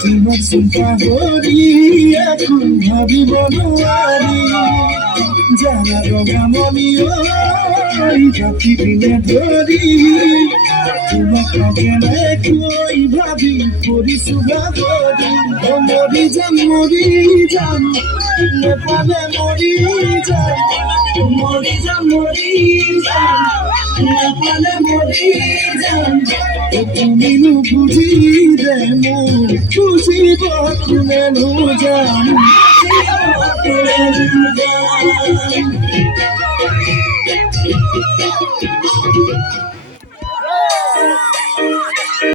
তোমার চিন্তা করি এখন ভাবিব নোৱাৰি জানা ৰঙামণি জাতি দিনে ধৰি তোমাক কেনে কৈ ভাবি কৰিছো ভাগৰি মৰি যাম নেপালে মৰি যাম নেপালে মৰি যাম তুমিনো বুজিলে মোৰ বুজিব কোনেনো যাম